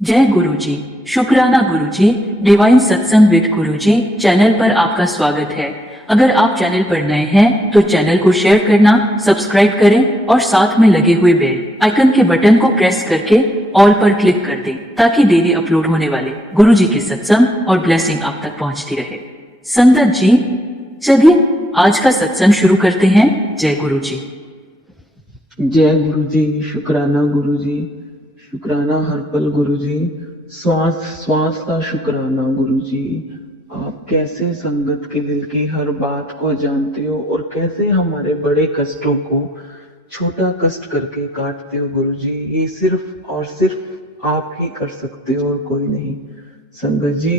जय गुरुजी, शुक्राना गुरुजी, डिवाइन सत्संग विद गुरुजी चैनल पर आपका स्वागत है। अगर आप चैनल पर नए हैं तो चैनल को शेयर करना, सब्सक्राइब करें और साथ में लगे हुए बेल आइकन के बटन को प्रेस करके ऑल पर क्लिक कर दें ताकि डेली अपलोड होने वाले गुरुजी के सत्संग और ब्लेसिंग आप तक पहुंचती रहे। संगत जी, चलिए आज का सत्संग शुरू करते हैं। जय गुरुजी। जय गुरुजी, शुक्राना गुरुजी, शुक्राना हर पल गुरुजी, श्वास श्वास का शुक्राना गुरुजी। आप कैसे संगत के दिल की हर बात को जानते हो और कैसे हमारे बड़े कष्टों को छोटा कष्ट करके काटते हो गुरुजी। ये सिर्फ और सिर्फ आप ही कर सकते हो और कोई नहीं। संगत जी,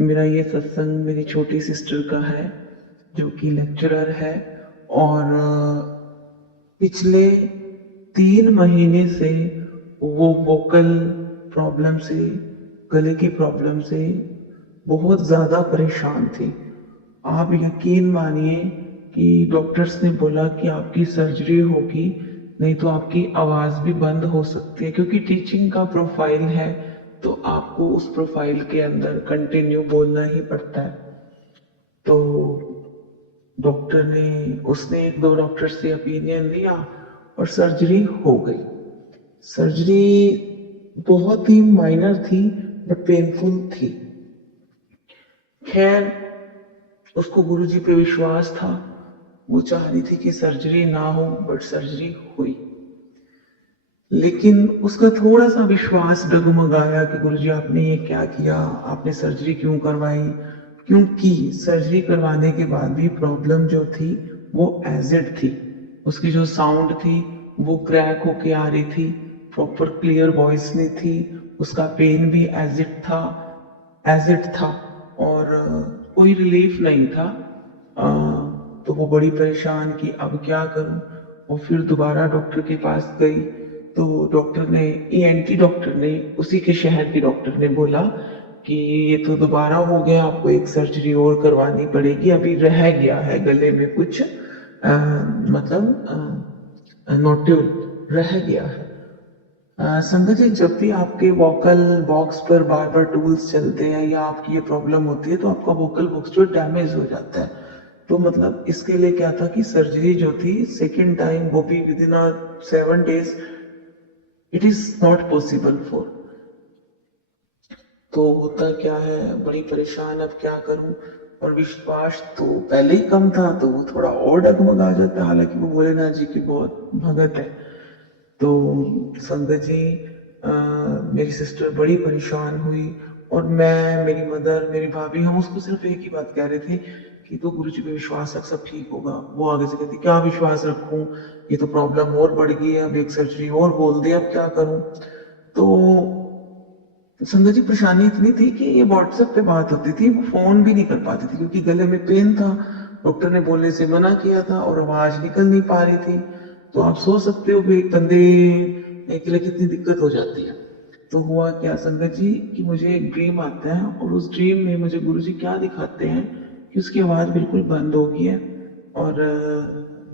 मेरा ये सत्संग मेरी छोटी सिस्टर का है जो कि लेक्चरर है और पिछले 3 महीने से वो वोकल प्रॉब्लम से, गले की प्रॉब्लम से बहुत ज़्यादा परेशान थी। आप यकीन मानिए कि डॉक्टर्स ने बोला कि आपकी सर्जरी होगी, नहीं तो आपकी आवाज़ भी बंद हो सकती है, क्योंकि टीचिंग का प्रोफाइल है तो आपको उस प्रोफाइल के अंदर कंटिन्यू बोलना ही पड़ता है। तो डॉक्टर ने, उसने 1-2 डॉक्टर से ओपिनियन लिया और सर्जरी हो गई। सर्जरी बहुत ही माइनर थी बट पेनफुल थी। खैर, उसको गुरुजी पे विश्वास था, वो चाह रही थी कि सर्जरी ना हो बट सर्जरी हुई। लेकिन उसका थोड़ा सा विश्वास डगमगाया कि गुरुजी आपने ये क्या किया, आपने सर्जरी क्यों करवाई, क्योंकि सर्जरी करवाने के बाद भी प्रॉब्लम जो थी वो एजिड थी। उसकी जो साउंड थी वो क्रैक होके आ रही थी, प्रॉपर क्लियर वॉइस नहीं थी, उसका पेन भी एजिड था और कोई रिलीफ नहीं था। तो वो बड़ी परेशान कि अब क्या करूं। और फिर दोबारा डॉक्टर के पास गई तो डॉक्टर ने, ENT डॉक्टर ने, उसी के शहर के डॉक्टर ने बोला कि ये तो दोबारा हो गया, आपको एक सर्जरी और करवानी पड़ेगी, अभी रह गया है गले में कुछ नोट्यूल रह गया है। संगत जी, जब भी आपके वोकल बॉक्स पर बार बार टूल्स चलते हैं या आपकी ये प्रॉब्लम होती है तो आपका वोकल बॉक्स जो डैमेज हो जाता है। तो मतलब इसके लिए क्या था कि सर्जरी जो थी सेकेंड टाइम, वो भी with in 7 days, it is not possible for. तो होता क्या है, बड़ी परेशान, अब क्या करूं। और विश्वास तो पहले ही कम था तो वो थोड़ा और डगमगा जाता है, हालांकि वो भोलेनाथ जी की बहुत भगत है। तो संगत जी, मेरी सिस्टर बड़ी परेशान हुई और मैं, मेरी मदर, मेरी भाभी, हम उसको सिर्फ एक ही बात कह रहे थे कि तो गुरुजी पे विश्वास रख, सब ठीक होगा। वो आगे से कहती क्या विश्वास रखूं, ये तो प्रॉब्लम और बढ़ गई है, अब एक सर्जरी और बोल दी, अब क्या करूं। तो संगत जी, परेशानी इतनी थी कि ये व्हाट्सएप पे बात होती थी, वो फोन भी नहीं कर पाती थी क्योंकि गले में पेन था, डॉक्टर ने बोलने से मना किया था और आवाज निकल नहीं पा रही थी। तो आप सोच सकते हो कि एक कंधे के लिए कितनी दिक्कत हो जाती है। तो हुआ क्या संगत जी कि मुझे एक ड्रीम आता है और उस ड्रीम में मुझे गुरुजी क्या दिखाते हैं कि उसकी आवाज बिल्कुल बंद हो गई है और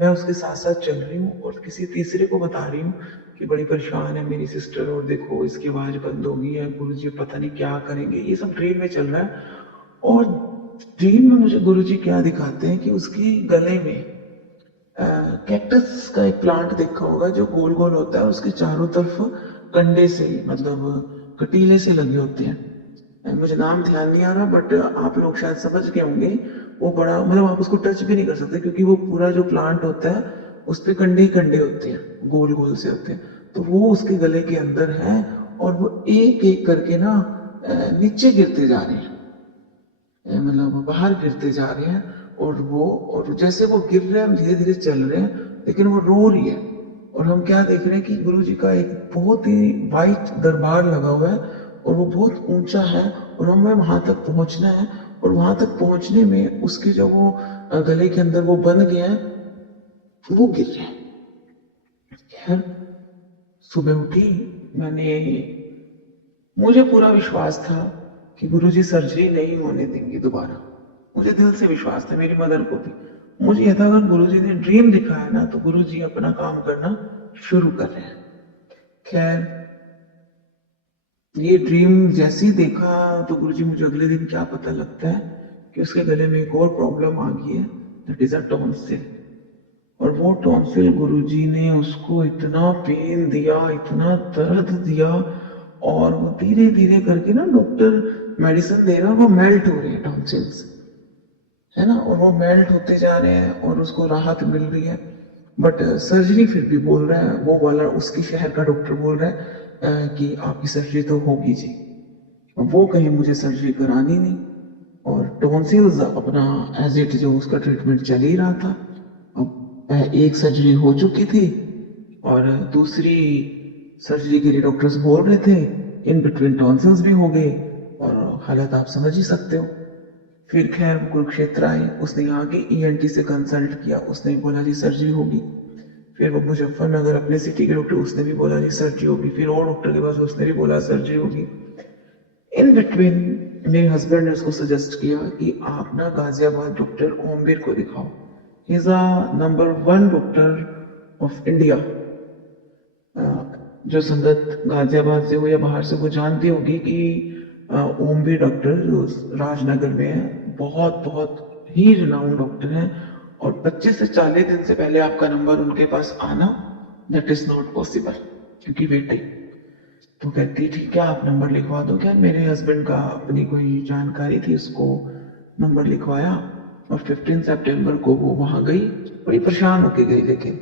मैं उसके साथ साथ चल रही हूँ और किसी तीसरे को बता रही हूँ कि बड़ी परेशान है मेरी सिस्टर और देखो इसकी आवाज बंद हो गई है, गुरुजी पता नहीं क्या करेंगे। ये सब ड्रीम में चल रहा है और ड्रीम में मुझे गुरुजी क्या दिखाते हैं कि उसकी गले में कैक्टस का एक प्लांट देखा होगा जो गोल गोल होता है, उसके चारों तरफ कंडे से, मतलब कटीले से लगे होते हैं। मुझे नाम ध्यान नहीं आ रहा बट आप लोग शायद समझ गए होंगे। वो बड़ा, मतलब आप उसको टच भी नहीं कर सकते क्योंकि वो पूरा जो प्लांट होता है उस पे कंडे ही कंडे होते हैं, गोल गोल से होते हैं। तो वो उसके गले के अंदर है और वो एक एक करके ना नीचे गिरते जा रहे हैं, मतलब बाहर गिरते जा रहे हैं। और जैसे वो गिर रहे हैं हम धीरे धीरे चल रहे हैं लेकिन वो रो रही है। और हम क्या देख रहे हैं कि गुरु जी का एक बहुत ही वाइट दरबार लगा हुआ है और वो बहुत ऊंचा है और हमें वहां तक पहुंचना है। और वहां तक पहुंचने में उसके जो वो गले के अंदर वो बन गया है, वो गिर रहे हैं। खैर, सुबह उठी मैंने, मुझे पूरा विश्वास था कि गुरुजी सर्जरी नहीं होने देंगे दोबारा। मुझे दिल से विश्वास था, मेरी मदर को भी। मुझे यह था अगर गुरुजी ने ड्रीम दिखाया ना तो गुरुजी अपना काम करना शुरू कर रहे हैं। खैर, ये ड्रीम जैसे ही देखा तो गुरुजी मुझे अगले दिन क्या पता लगता है कि उसके गले में एक और प्रॉब्लम आ गई है, दैट इज अ टॉन्सिल। और वो टॉन्सिल गुरुजी ने उसको इतना पेन दिया, इतना दर्द दिया, और वो धीरे धीरे करके ना डॉक्टर मेडिसिन दे रहा है, वो मेल्ट हो रहे हैं टॉन्सिल्स, है ना, और वो मेल्ट होते जा रहे हैं और उसको राहत मिल रही है। बट सर्जरी फिर भी बोल रहा है, वो वाला उसकी शहर का डॉक्टर बोल रहा है कि आपकी सर्जरी तो होगी जी। वो कहीं मुझे सर्जरी करानी नहीं, और टॉन्सिल्स अपना एज इट जो उसका ट्रीटमेंट चल ही रहा था। अब एक सर्जरी हो चुकी थी और दूसरी सर्जरी के लिए डॉक्टर्स बोल रहे थे, इन बिटवीन टॉन्सिल्स भी हो गए, और हालत आप समझ ही सकते हो। फिर खैर वो कुरुक्षेत्र आए, उसने आगे ईएनटी से कंसल्ट किया, उसने बोला जी सर्जरी होगी। फिर वो मुजफ्फरनगर अपने सिटी के डॉक्टर, उसने भी बोला जी सर्जरी होगी। फिर और डॉक्टर के पास, उसने भी बोला सर्जरी होगी। इन बिटवीन मेरे हस्बैंड ने उसको सजेस्ट किया कि आप ना गाजियाबाद डॉक्टर ओमवीर को दिखाओ, he is a number 1 doctor of India. जो संगत गाजियाबाद से हो या बाहर से, वो जानती होगी कि ओमवीर डॉक्टर जो राजनगर में है, बहुत बहुत ही रिनाउंड डॉक्टर हैं, और 25 से 40 दिन से पहले आपका नंबर उनके पास आना दैट इज नॉट पॉसिबल, क्योंकि वेटिंग। तो कहती ठीक है आप नंबर लिखवा दो क्या। मेरे हस्बैंड का अपनी कोई जानकारी थी, उसको नंबर लिखवाया, और 15 सितंबर को वो वहां गई। बड़ी परेशान होके गई, लेकिन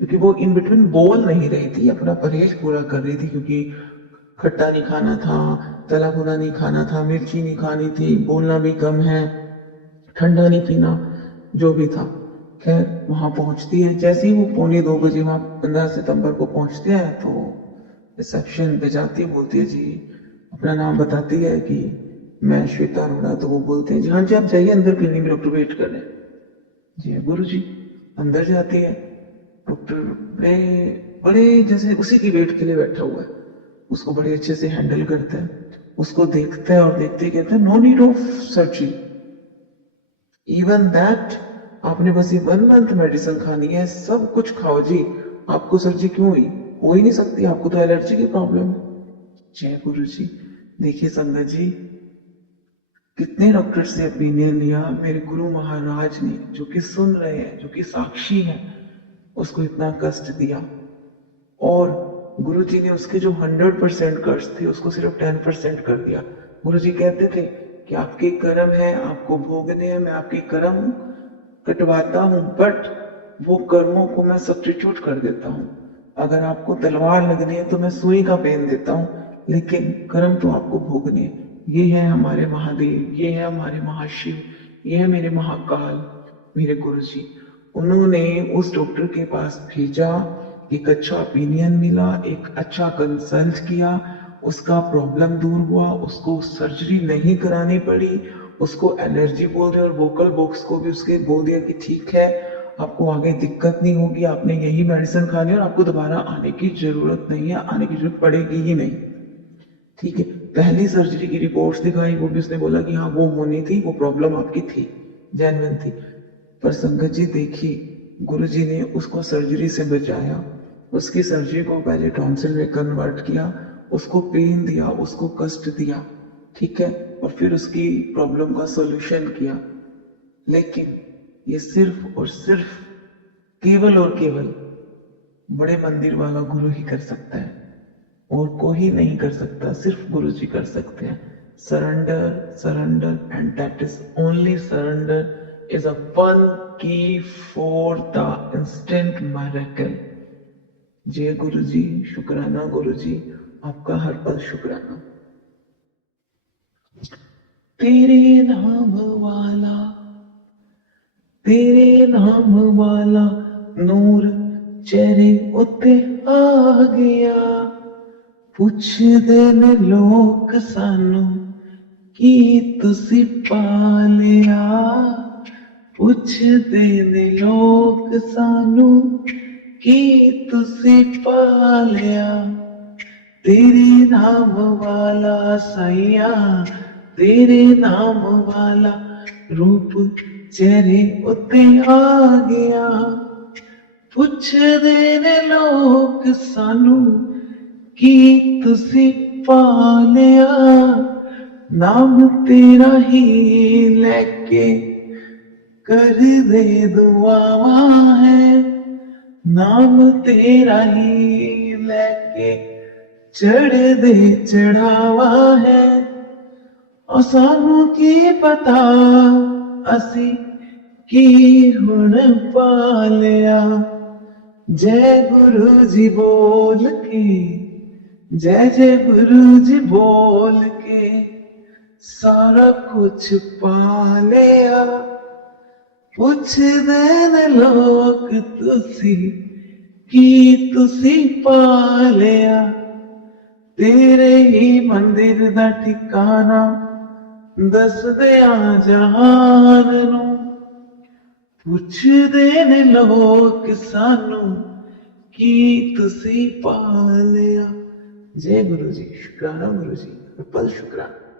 क्योंकि वो इन बिटवीन बोल नहीं रही थी, अपना परहेज पूरा कर रही थी, क्योंकि खट्टा नहीं खाना था, तला भुना नहीं खाना था, मिर्ची नहीं खानी थी, बोलना भी कम है, ठंडा नहीं पीना, जो भी था। खैर वहां पहुंचती है, जैसे ही वो 1:45 वहां 15 सितंबर को पहुंचते हैं तो रिसेप्शन पे जाती है, बोलती है जी अपना नाम बताती है कि मैं श्वेता अरोड़ा। तो वो बोलते हैं जी हाँ जी आप जाइए अंदर, क्लिनिक में डॉक्टर वेट कर रहे हैं। जी गुरु जी। अंदर जाती है, डॉक्टर बड़े बड़े जैसे उसी की वेट के लिए बैठा हुआ है, उसको बड़े अच्छे से हैंडल करता है, उसको देखता है, और देखते ही कहता है no need of surgery, even that आपने बस ये 1 मंथ मेडिसिन खानी है, सब कुछ खाओ जी, आपको सर्जरी क्यों हुई, हो ही नहीं सकती, आपको तो एलर्जी की प्रॉब्लम है। जय गुरु जी। देखिए संगत जी, कितने डॉक्टर से ओपिनियन लिया, मेरे गुरु महाराज ने, जो कि सुन रहे हैं, जो कि साक्षी हैं, उसको इतना कष्ट दिया, और गुरु जी ने उसके जो 100% कष्ट थे उसको सिर्फ 10% कर दिया। गुरु जी कहते थे कि आपके कर्म है, आपको भोगने हैं, मैं आपके कर्म कटवाता हूं, बट वो कर्मों को मैं सब्स्टिट्यूट कर देता हूं। अगर आपको तलवार लगनी है तो मैं सुई का पेन देता हूं, लेकिन कर्म तो आपको भोगने हैं। ये है हमारे महादेव, ये है हमारे महाशिव, ये है मेरे महाकाल, मेरे गुरु जी। उन्होंने उस डॉक्टर के पास भेजा, एक अच्छा ओपिनियन मिला, एक अच्छा कंसल्ट किया, उसका प्रॉब्लम दूर हुआ, उसको सर्जरी नहीं करानी पड़ी, उसको एलर्जी बोल दिया, और वोकल बॉक्स को भी उसके बोल दिया कि ठीक है आपको आगे दिक्कत नहीं होगी, आपने यही मेडिसिन खानी है, और आपको दोबारा आने की जरूरत नहीं है, आने की जरूरत पड़ेगी ही नहीं। ठीक है, पहली सर्जरी की रिपोर्ट्स दिखाई, वो भी उसने बोला कि हाँ वो होनी थी, वो प्रॉब्लम आपकी थी, जेन्युइन थी। पर संगत जी देखिए, गुरुजी ने उसको सर्जरी से बचाया, उसकी सर्जरी को पहले टॉन्सिल में कन्वर्ट किया, उसको पेन दिया, उसको कष्ट दिया, ठीक है, और फिर उसकी प्रॉब्लम का सॉल्यूशन किया। लेकिन ये सिर्फ और सिर्फ केवल और केवल बड़े मंदिर वाला गुरु ही कर सकता है, और कोई नहीं कर सकता, सिर्फ गुरु जी कर सकते हैं। Surrender, surrender, and that is only surrender is a one की फॉर द इंस्टेंट मिरेकल। जय गुरु जी, शुक्राना गुरु जी, आपका हर पल शुक्राना। तेरे नाम वाला, तेरे नाम वाला नूर चेहरे उत्ते आ गया, पुछदे ने लोक सानू की तुसी पा लिया, पुछदे ने लोक सानू की तुसी पा लिया, तेरे नाम वाला साइया, तेरे नाम वाला रूप चेहरे उत्ते आ गया, पुछदे ने लोक सानू की तुसी पालिया नाम तेरा ही लेके कर दे दुआवा है नाम तेरा ही लेके चढ़ दे चढ़ावा है और सानू की पता असी की हुण पालिया जय गुरु जी बोल के जय जय गुरु जी बोल के सारा कुछ पा लिया पुछदे ने लोग तुसी की तुसी पा लिया तेरे ही मंदिर दा ठिकाना दस दिया जहान नू पुछदे ने लोग सानू की तुसी पा लिया जय गुरु जी शुक्राना गुरु जी पल शुक्राना